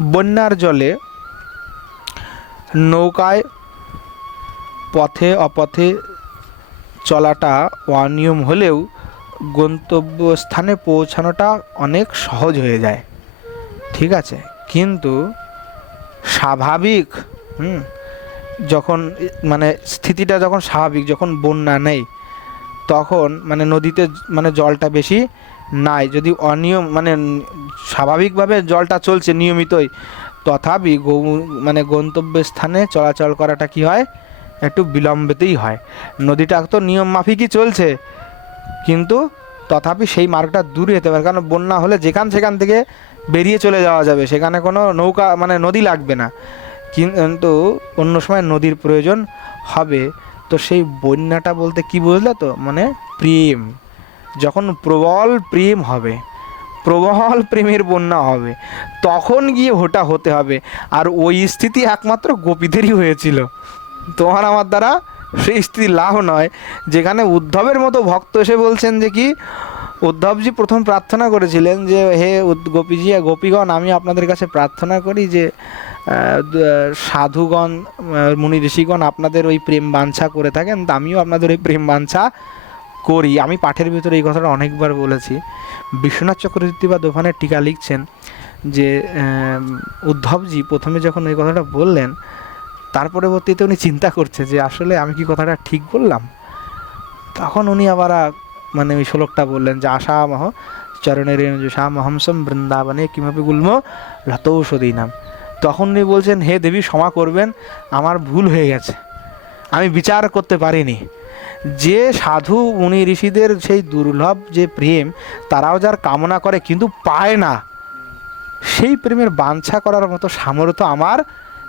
বন্যার জলে নৌকায় পথে অপথে চলাটা অনিয়ম হলেও গন্তব্যস্থানে পৌঁছানোটা অনেক সহজ হয়ে যায়। ঠিক আছে? কিন্তু স্বাভাবিক, হুম, যখন মানে স্থিতিটা যখন স্বাভাবিক, যখন বন্যা নেই, তখন মানে নদীতে মানে জলটা বেশি নাই, যদি অনিয়ম মানে স্বাভাবিকভাবে জলটা চলছে নিয়মিতই, তথাপি মানে গন্তব্যস্থানে চলাচল করাটা কি হয়? একটু বিলম্বেতেই হয়। নদীটা তো নিয়ম মাফিকই চলছে, কিন্তু তথাপি সেই মার্গটা দূরে যেতে পারে, কারণ বন্যা হলে যেখান সেখান থেকে বেরিয়ে চলে যাওয়া যাবে, সেখানে কোনো নৌকা মানে নদী লাগবে না। কিন্তু অন্য সময় নদীর প্রয়োজন হবে। তো সেই বন্যাটা বলতে কি বুঝলে তো? মানে প্রেম। যখন প্রবল প্রেম হবে, প্রবল প্রেমের বন্যা হবে, তখন গিয়ে ওটা হতে হবে। আর ওই স্থিতি একমাত্র গোপীদেরই হয়েছিল। তোমার আমার দ্বারা সেই স্থিতি লাভ নয়। যেখানে উদ্ধবের মতো ভক্ত এসে বলছেন যে কি, উদ্ধবজি প্রথম প্রার্থনা করেছিলেন যে, হে গোপীজি গোপীগণ, আমি আপনাদের কাছে প্রার্থনা করি যে সাধুগণ মুনি ঋষিগণ আপনাদের ওই প্রেম বাঞ্ছা করে থাকেন আমিও আপনাদের ওই প্রেম বাঞ্ছা করি, আমি পাঠের ভিতরে এই কথাটা অনেকবার বলেছি। বিশ্বনাথ চক্রবর্তী বা দোকানের টিকা লিখছেন যে উদ্ধবজি প্রথমে যখন এই কথাটা বললেন, তার পরবর্তীতে উনি চিন্তা করছে যে, আসলে আমি কি কথাটা ঠিক বললাম? তখন উনি আবার মানে ওই শ্লোকটা বললেন যে, আশামহ চরণের মহমসম বৃন্দাবনে কীভাবে গুল্ম লতৌষধী নাম তখন উনি বলছেন, হে দেবী, ক্ষমা করবেন, আমার ভুল হয়ে গেছে। আমি বিচার করতে পারিনি। যে সাধু মুনি ঋষিদের সেই দুর্লভ যে প্রেম, তারাও যার কামনা করে কিন্তু পায় না। সেই প্রেমের বাঞ্ছা করার মতো সামর্থ্য আমার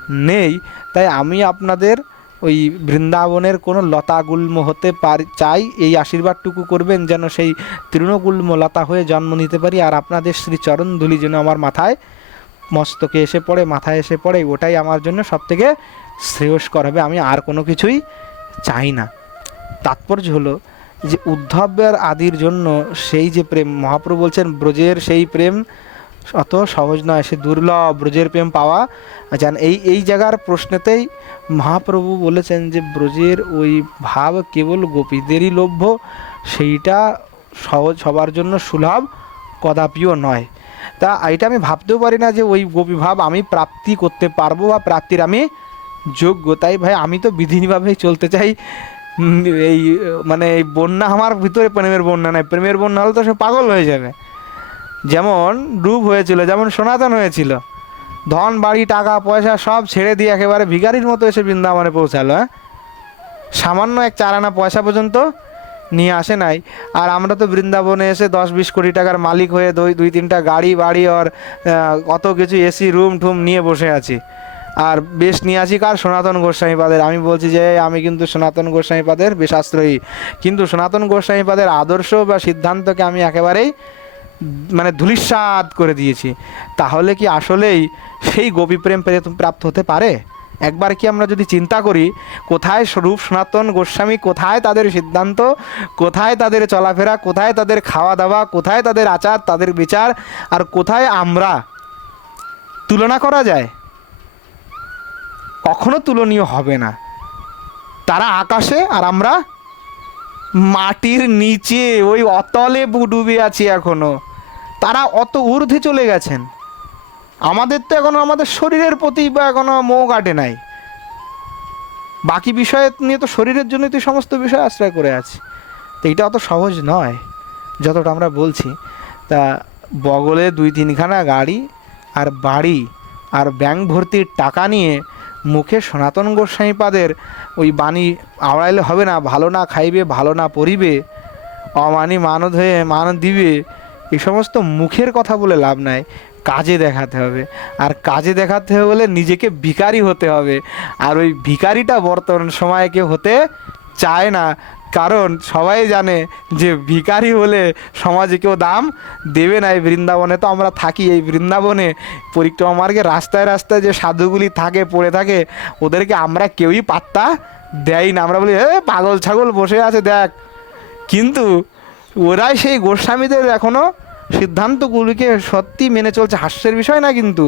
নেই। তাই আমি আপনাদের ওই বৃন্দাবনের কোনো লতাগুল্ম হতে পারি, চাই, এই আশীর্বাদটুকু করবেন যেন সেই তৃণগুল্ম লতা হয়ে জন্ম নিতে পারি। আর আপনাদের শ্রী চরণ ধুলি যেন আমার মাথায় মস্তকে এসে পড়ে, মাথায় এসে পড়ে, ওটাই আমার জন্য সবথেকে শ্রেয়স্কর হবে। আমি আর কোনো কিছুই চাই না। তাৎপর্য হলো যে উদ্ধবের আদির জন্য সেই যে প্রেম, মহাপ্রভু বলছেন, ব্রজের সেই প্রেম অত সহজ নয়, সে দুর্লভ ব্রজের প্রেম পাওয়া। জান, এই এই জায়গার প্রশ্নেতেই মহাপ্রভু বলেছেন যে ব্রজের ওই ভাব কেবল গোপীদেরই লভ্য, সেইটা সহজ সবার জন্য সুলভ, কদাপিও নয়। তা এটা আমি ভাবতেও পারি না যে ওই গোপী ভাব আমি প্রাপ্তি করতে পারব বা প্রাপ্তির আমি যোগ্য। তাই ভাই, আমি তো বিধিনিভাবেই চলতে চাই। এই মানে এই বন্যা আমার ভিতরে প্রেমের বন্যা নাই। প্রেমের বন্যা হলে তো সে পাগল হয়ে যাবে। যেমন ডুব হয়েছিল, যেমন সনাতন হয়েছিল। ধন, বাড়ি, টাকা, পয়সা সব ছেড়ে দিয়ে একেবারে ভিখারির মতো এসে বৃন্দাবনে পৌঁছালো হ্যাঁ? সামান্য এক চার আনা পয়সা পর্যন্ত নিয়ে আসে নাই। আর আমরা তো বৃন্দাবনে এসে দশ বিশ কোটি টাকার মালিক হয়ে দুই দুই তিনটা গাড়ি, বাড়ি, আর কত কিছু এসি, রুম, ঠুম নিয়ে বসে আছি। আর বেশ নিয়ে আসি কার সনাতন গোস্বামীপাদের আমি বলছি যে, আমি কিন্তু সনাতন গোস্বামীপাদের বেশ আশ্রয়ী। কিন্তু সনাতন গোস্বামীপাদের আদর্শ বা সিদ্ধান্তকে আমি একেবারেই মানে ধূলিসাৎ করে দিয়েছি। তাহলে কি আসলেই সেই গোপী প্রেম পেরে- প্রাপ্ত হতে পারে? একবার কি আমরা যদি চিন্তা করি, কোথায় স্বরূপ সনাতন গোস্বামী, কোথায় তাদের সিদ্ধান্ত, কোথায় তাদের চলাফেরা, কোথায় তাদের খাওয়া দাওয়া কোথায় তাদের আচার, তাদের বিচার, আর কোথায় আমরা? তুলনা করা যায়? কখনো তুলনীয় হবে না। তারা আকাশে আর আমরা মাটির নিচে, ওই অতলে ডুবে আছি এখনও। তারা অত ঊর্ধ্বে চলে গেছেন। আমাদের তো এখনও আমাদের শরীরের প্রতি বা এখনও মোহ কাটে নাই। বাকি বিষয় নিয়ে তো শরীরের জন্যই তো সমস্ত বিষয় আশ্রয় করে আছি। তো এটা অত সহজ নয়, যতটা আমরা বলছি। তা বগলে দুই তিনখানা গাড়ি আর বাড়ি আর ব্যাংক ভর্তির টাকা নিয়ে মুখে সনাতন গোস্বামীপাদের ওই বাণী আওড়াইলে হবে না, ভালো না খাইবে, ভালো না পরিবে অমানি মান হয়ে মান দিবে, এই সমস্ত মুখের কথা বলে লাভ নাই, কাজে দেখাতে হবে। আর কাজে দেখাতে হবে বলে নিজেকে ভিকারি হতে হবে। আর ওই ভিকারিটা বর্তমান সময়কে হতে চায় না। কারণ সবাই জানে যে ভিখারি হলে সমাজে কেউ দাম দেবে না এই বৃন্দাবনে। তো আমরা থাকি এই বৃন্দাবনে। পরিক্রমা মার্গে রাস্তায় রাস্তায় যে সাধুগুলি থাকে, পড়ে থাকে, ওদেরকে আমরা কেউই পাত্তা দেয় না। আমরা বলি, এ, পাগল ছাগল বসে আছে, দেখ। কিন্তু ওরাই সেই গোস্বামীদের এখনও সিদ্ধান্তগুলিকে সত্যি মেনে চলছে, হাস্যের বিষয় না কিন্তু।